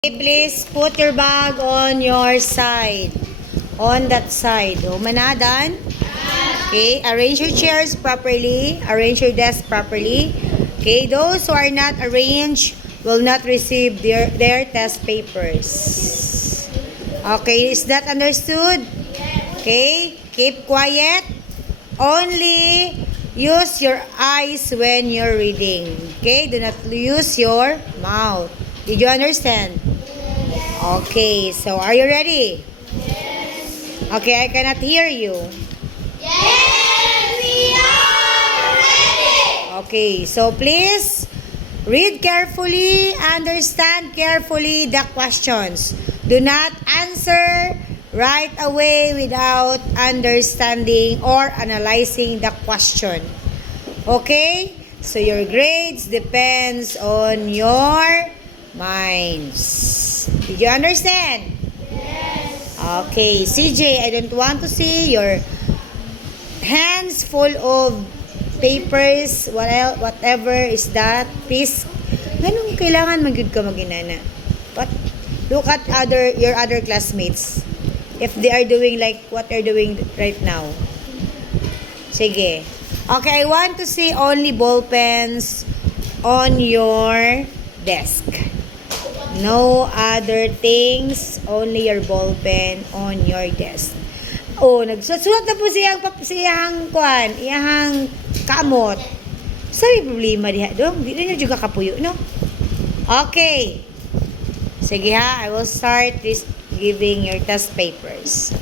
Okay, please put your bag on your side. On that side. Manadan? Okay, arrange your chairs properly. Arrange your desk properly. Okay, those who are not arranged will not receive their test papers. Okay, is that understood? Okay, keep quiet. Only use your eyes when you're reading. Okay, do not use your mouth. Did you understand? Okay, so are you ready? Okay, I cannot hear you. Yes, we are ready. Okay, so please read carefully, understand carefully the questions. Do not answer right away without understanding or analyzing the question. Okay? So your grades depends on your minds. Did you understand? Yes. Okay, CJ, I don't want to see your hands full of papers, whatever is that. Please, ganun kailangan magyud ka maginana. But look at your other classmates. If they are doing like what they're doing right now. Sige. Okay, I want to see only ball pens on your desk. No other things, only your ball pen on your desk. Oh, nagsulat na po siyang kuan, iyang kamot. Sabi problema diha dong, di na juga kapuyo, no? Okay. Sige ha, I will start giving your test papers.